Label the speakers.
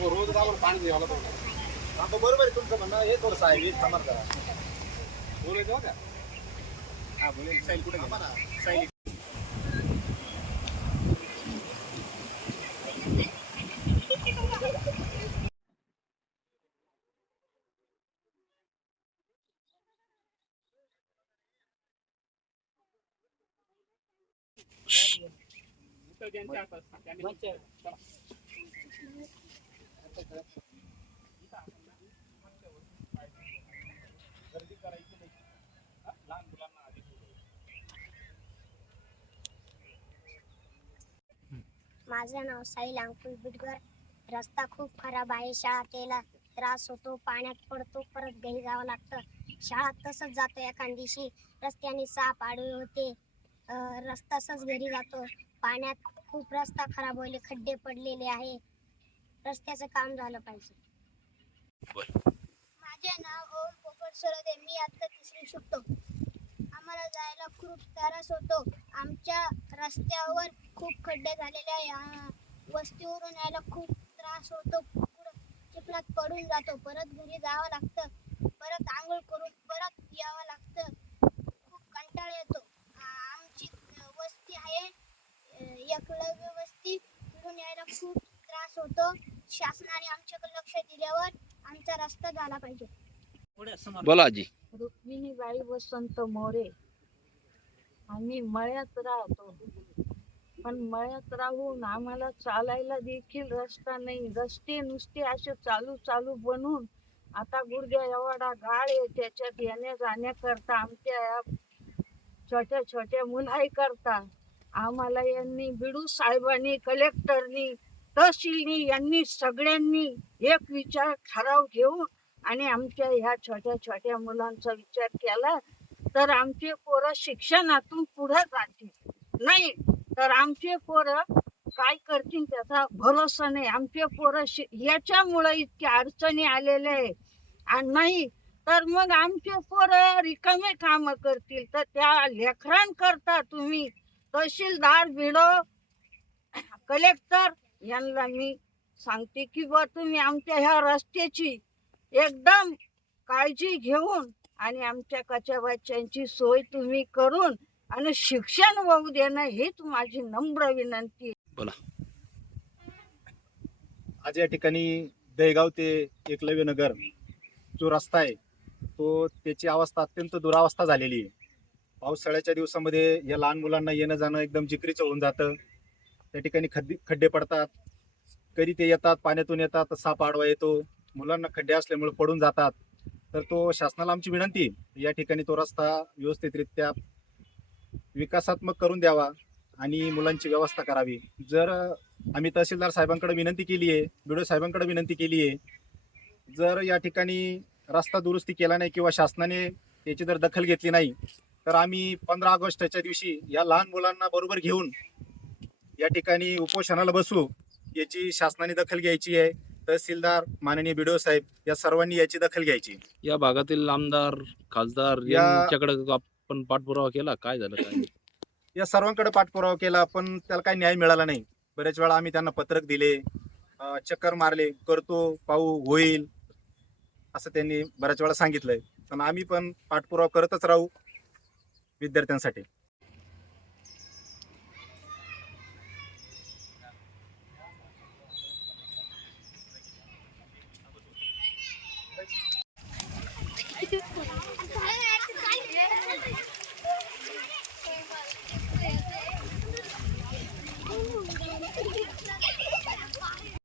Speaker 1: रोज आपण पाणी
Speaker 2: द्यायला आता बरोबर आहे तुमचं म्हणणं हे थोडं साहेब एक थांबार करा
Speaker 1: बोलायचं का हा बोलेल साहेब कुठे साहेब
Speaker 3: माझं नाव साई अंकुल बिटगर रस्ता खूप खराब आहे. शाळा यायला त्रास होतो पाण्यात पडतो परत घरी जावं लागतं. शाळा तसंच जातो एखाद दिवशी. रस्त्याने साप आडवे होते. रस्ता घरी जातो. पाण्यात खूप रस्ता खराब होईल खड्डे पडलेले आहे. रस्त्याचं काम झालं पाहिजे. माझे नाव ओम पोपट सरदे मी आता तिसरी शिकतो. आम्हाला जायला खूप त्रास होतो. आमच्या रस्त्यावर खूप खड्डे झालेले आहे. वस्तीवरून यायला खूप त्रास होतो. पुढं चिखलात पडून जातो. परत घरी जावं लागतं. परत आंघोळ करून परत यावं लागतं खूप कंटाळा येतो आ, आमची अ, वस्ती आहे अ, एकलव्य वस्ती फिरून यायला खूप त्रास होतो शासनाने आमच्याकडे लक्ष दिल्यावर आमचा रस्ता झाला पाहिजे.
Speaker 4: बोला आजी.
Speaker 5: रुक्मिणीबाई वसंत मोरे. आम्ही मळ्यात राहतो. पण मळ्यात राहून आम्हाला चालायला देखील रस्ता नाही. रस्ते नुसते असे चालू चालू बनून आता गुडघ्या एवढा गाळ आहे त्याच्यात येण्या जाण्याकरता आमच्या या छोट्या छोट्या मुलाही करता. आम्हाला यांनी बिडू साहेबांनी कलेक्टरनी तहसीलनी यांनी सगळ्यांनी एक विचार ठराव घेऊन आणि आमच्या ह्या छोट्या छोट्या मुलांचा विचार केला तर आमचे पोरं शिक्षणातून पुढे जातील. नाही तर आमचे पोरं काय करतील त्याचा भरोसा नाही. आमचे पोरं शि याच्यामुळं इतक्या अडचणी आलेल्या आहे. आणि नाही तर मग आमचे पोरं रिकामे काम करतील. तर त्या लेकरांकरता तुम्ही तहसीलदार बिडो कलेक्टर यांना मी सांगते की बा तुम्ही आमच्या ह्या रस्त्याची एकदम काळजी एक आणि आमच्या कच्च्या बच्चांची सोय तुम्ही करून आणि शिक्षण होऊ देणं हीच माझी नम्र विनंती आहे.
Speaker 2: आज या ठिकाणी दहेगाव ते एकलव्य नगर जो रस्ता आहे तो त्याची अवस्था अत्यंत दुरावस्था झालेली आहे. पावसाळ्याच्या दिवसामध्ये या लहान मुलांना येणं जाणं एकदम जिकरीचं होऊन जातं. त्या ठिकाणी खड्डे खड्डे पडतात. कधी ते येतात पाण्यातून येतात तर साप आडवा येतो. मुलांना खड्डे असल्यामुळे पडून जातात. तर तो शासनाला आमची विनंती या ठिकाणी तो रस्ता व्यवस्थितरित्या विकासात्मक करून द्यावा आणि मुलांची व्यवस्था करावी. जर आम्ही तहसीलदार साहेबांकडे विनंती केली आहे बिडो साहेबांकडे विनंती केली आहे जर या ठिकाणी रस्ता दुरुस्ती केला नाही किंवा शासनाने त्याची जर दखल घेतली नाही तर आम्ही पंधरा ऑगस्टच्या दिवशी या लहान मुलांना बरोबर घेऊन या ठिकाणी उपोषणाला बसू याची शासनाने दखल घ्यायची आहे. तहसीलदार माननीय बिडो साहेब या सर्वांनी याची दखल घ्यायची.
Speaker 4: या भागातील आमदार खासदार
Speaker 2: या-
Speaker 4: यांच्याकडे आपण पाठपुरावा केला? काय झालं? काय
Speaker 2: या सर्वांकडे पाठपुरावा केला पण त्याला काही न्याय मिळाला नाही. बरेच वेळा आम्ही त्यांना पत्रक दिले अं, चक्कर मारले करतो पाहू होईल असं त्यांनी बऱ्याच वेळा सांगितलंय. पण आम्ही पण पाठपुरावा करतच राहू विद्यार्थ्यांसाठी.